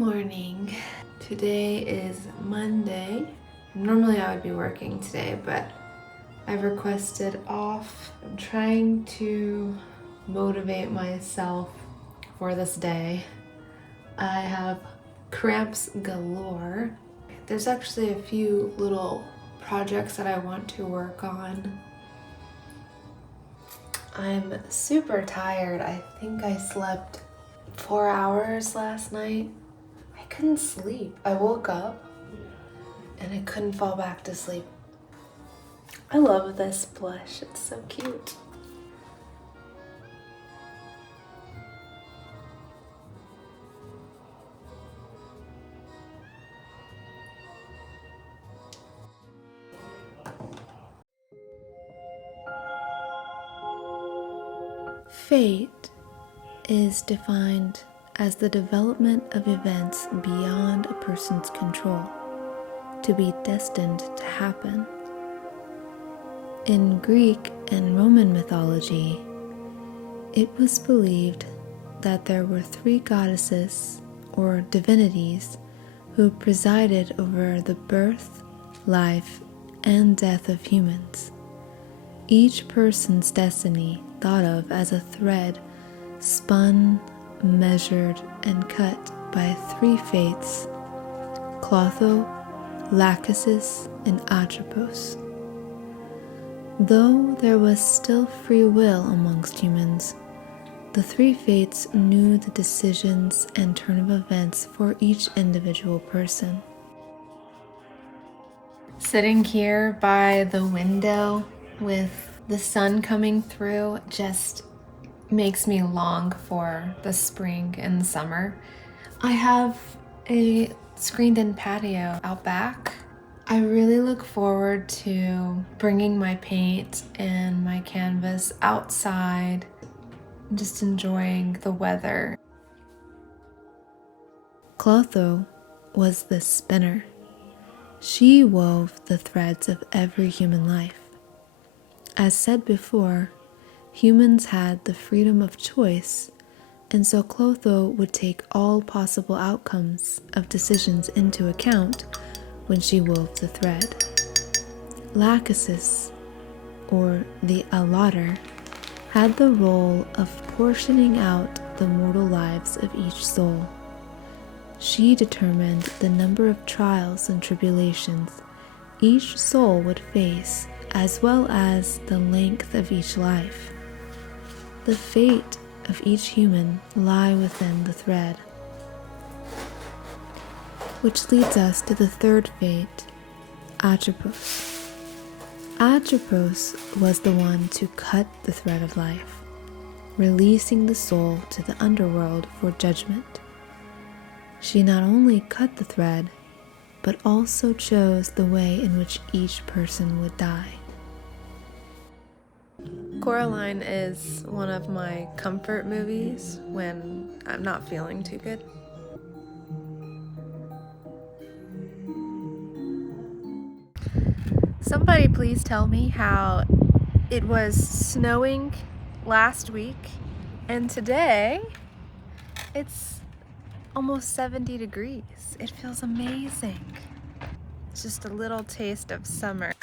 morning. Today is Monday. Normally I would be working today, but I've requested off. I'm trying to motivate myself for this day. I have cramps galore. There's actually a few little projects that I want to work on. I'm super tired. I think I slept 4 hours last night. I couldn't sleep. I woke up and I couldn't fall back to sleep. I love this blush. It's so cute. Fate is defined as the development of events beyond a person's control, to be destined to happen. In Greek and Roman mythology, it was believed that there were 3 goddesses or divinities who presided over the birth, life, and death of humans. Each person's destiny thought of as a thread spun, measured, and cut by 3 fates: Clotho, Lachesis, and Atropos. Though there was still free will amongst humans, the 3 fates knew the decisions and turn of events for each individual person. Sitting here by the window with the sun coming through just makes me long for the spring and summer. I have a screened-in patio out back. I really look forward to bringing my paint and my canvas outside, just enjoying the weather. Clotho was the spinner. She wove the threads of every human life. As said before, humans had the freedom of choice, and so Clotho would take all possible outcomes of decisions into account when she wove the thread. Lachesis, or the allotter, had the role of portioning out the mortal lives of each soul. She determined the number of trials and tribulations each soul would face, as well as the length of each life. The fate of each human lie within the thread. Which leads us to the 3rd fate, Atropos. Atropos was the one to cut the thread of life, releasing the soul to the underworld for judgment. She not only cut the thread, but also chose the way in which each person would die. Coraline is one of my comfort movies when I'm not feeling too good. Somebody please tell me how it was snowing last week and today it's almost 70 degrees. It feels amazing. It's just a little taste of summer.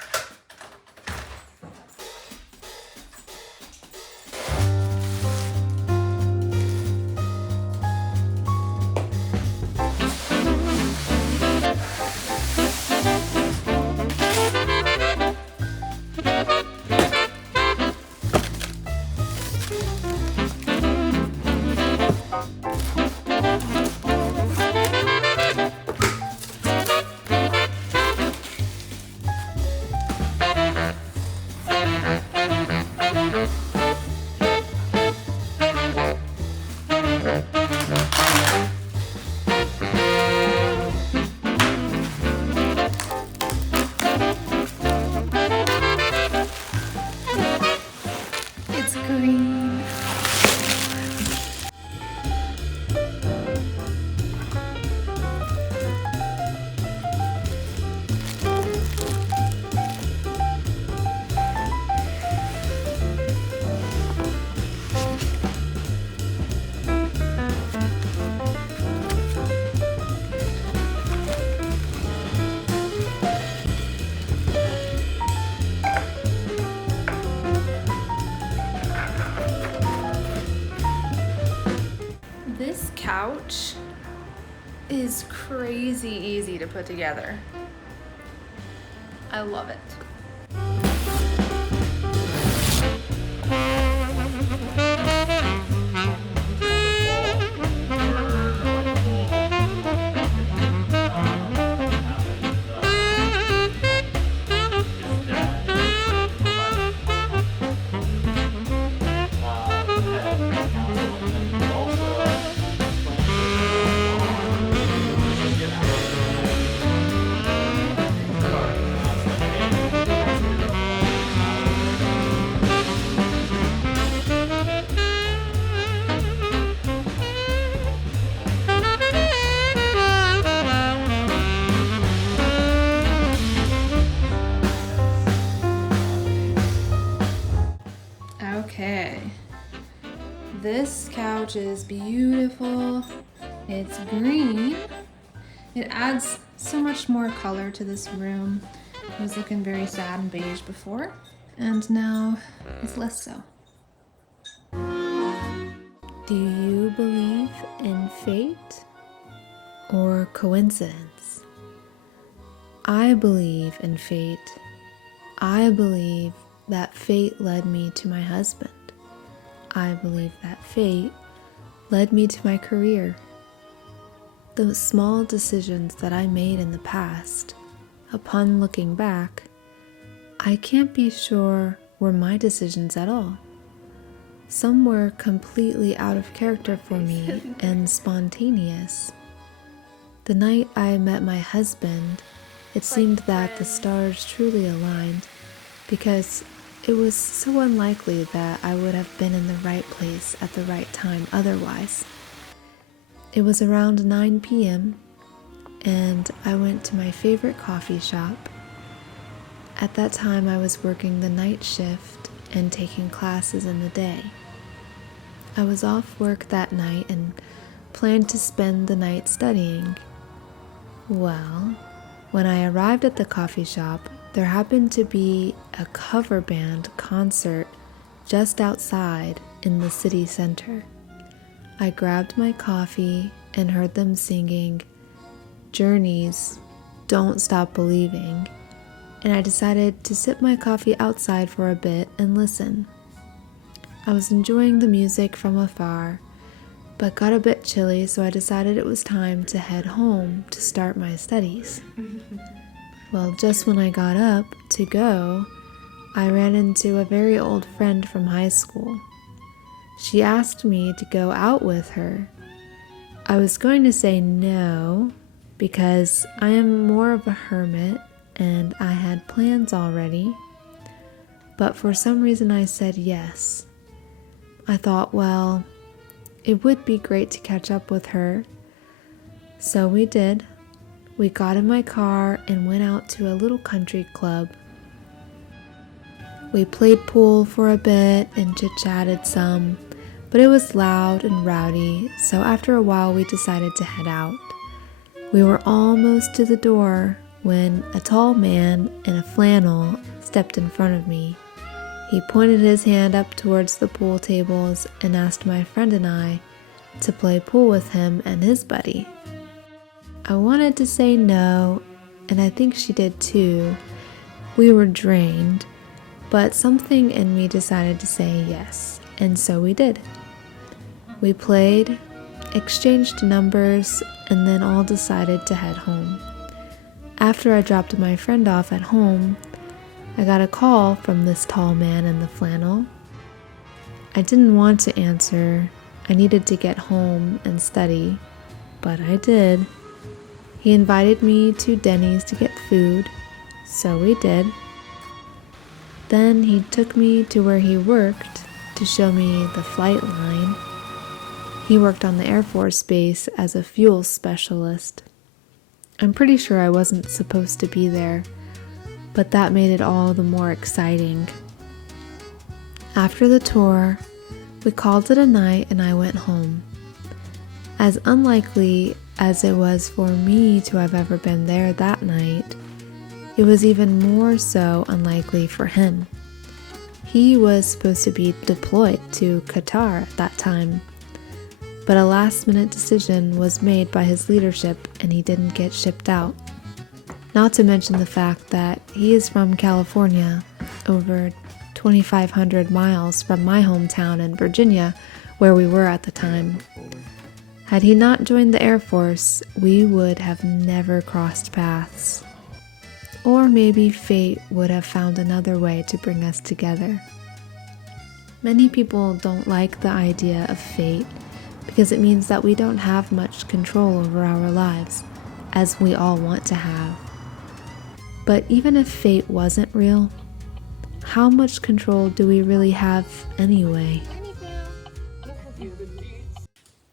is crazy easy to put together. I love it. Okay, this couch is beautiful. It's green. It adds so much more color to this room. It was looking very sad and beige before, and now it's less so. Do you believe in fate or coincidence? I believe in fate. I believe that fate led me to my husband. I believe that fate led me to my career. The small decisions that I made in the past, upon looking back, I can't be sure were my decisions at all. Some were completely out of character for me and spontaneous. The night I met my husband, it seemed that the stars truly aligned, because it was so unlikely that I would have been in the right place at the right time otherwise. It was around 9 p.m. and I went to my favorite coffee shop. At that time I was working the night shift and taking classes in the day. I was off work that night and planned to spend the night studying. Well, when I arrived at the coffee shop, there happened to be a cover band concert just outside in the city center. I grabbed my coffee and heard them singing Journey's Don't Stop Believing, and I decided to sip my coffee outside for a bit and listen. I was enjoying the music from afar, but got a bit chilly, so I decided it was time to head home to start my studies. Well, just when I got up to go, I ran into a very old friend from high school. She asked me to go out with her. I was going to say no, because I am more of a hermit and I had plans already, but for some reason I said yes. I thought, well, it would be great to catch up with her, so we did. We got in my car and went out to a little country club. We played pool for a bit and chit-chatted some, but it was loud and rowdy, so after a while we decided to head out. We were almost to the door when a tall man in a flannel stepped in front of me. He pointed his hand up towards the pool tables and asked my friend and I to play pool with him and his buddy. I wanted to say no, and I think she did too. We were drained, but something in me decided to say yes, and so we did. We played, exchanged numbers, and then all decided to head home. After I dropped my friend off at home, I got a call from this tall man in the flannel. I didn't want to answer. I needed to get home and study, but I did. He invited me to Denny's to get food, so we did. Then he took me to where he worked to show me the flight line. He worked on the Air Force Base as a fuel specialist. I'm pretty sure I wasn't supposed to be there, but that made it all the more exciting. After the tour, we called it a night and I went home. As unlikely as it was for me to have ever been there that night, it was even more so unlikely for him. He was supposed to be deployed to Qatar at that time. but a last-minute decision was made by his leadership and he didn't get shipped out. Not to mention the fact that he is from California, over 2,500 miles from my hometown in Virginia, where we were at the time. Had he not joined the Air Force, we would have never crossed paths. Or maybe fate would have found another way to bring us together. Many people don't like the idea of fate because it means that we don't have much control over our lives, as we all want to have. But even if fate wasn't real, how much control do we really have anyway?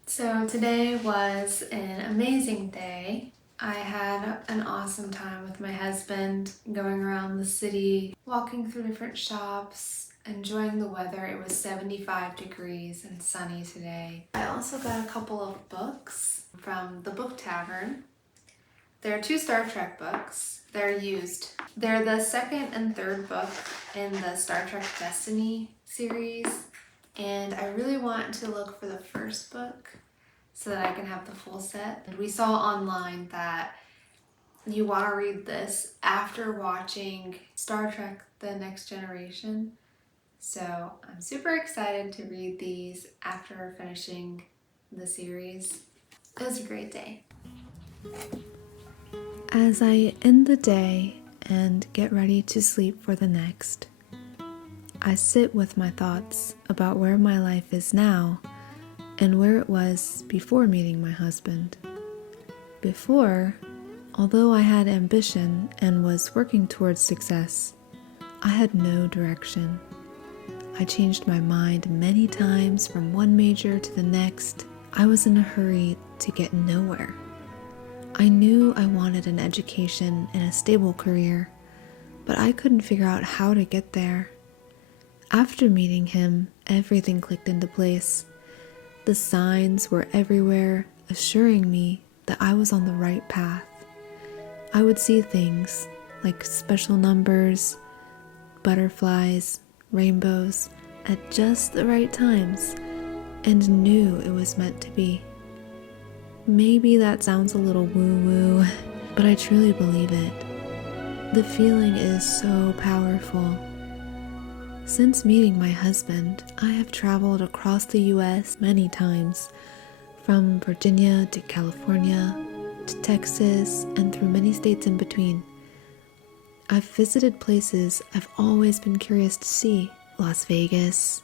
So today was an amazing day. I had an awesome time with my husband, going around the city, walking through different shops, enjoying the weather. It was 75 degrees and sunny today. I also got a couple of books from the Book Tavern. There are 2 Star Trek books. They're used. They're the second and third book in the Star Trek Destiny series, and I really want to look for the first book so that I can have the full set. And we saw online that you want to read this after watching Star Trek The Next Generation. So I'm super excited to read these after finishing the series. It was a great day. As I end the day and get ready to sleep for the next, I sit with my thoughts about where my life is now and where it was before meeting my husband. Before, although I had ambition and was working towards success, I had no direction. I changed my mind many times from one major to the next. I was in a hurry to get nowhere. I knew I wanted an education and a stable career, but I couldn't figure out how to get there. After meeting him, everything clicked into place. The signs were everywhere, assuring me that I was on the right path. I would see things like special numbers, butterflies, rainbows at just the right times, and knew it was meant to be. Maybe that sounds a little woo-woo, but I truly believe it. The feeling is so powerful. Since meeting my husband, I have traveled across the US many times, from Virginia to California to Texas and through many states in between. I've visited places I've always been curious to see: Las Vegas,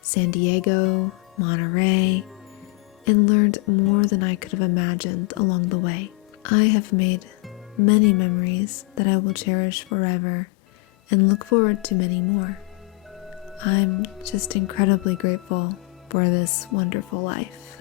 San Diego, Monterey, and learned more than I could have imagined along the way. I have made many memories that I will cherish forever and look forward to many more. I'm just incredibly grateful for this wonderful life.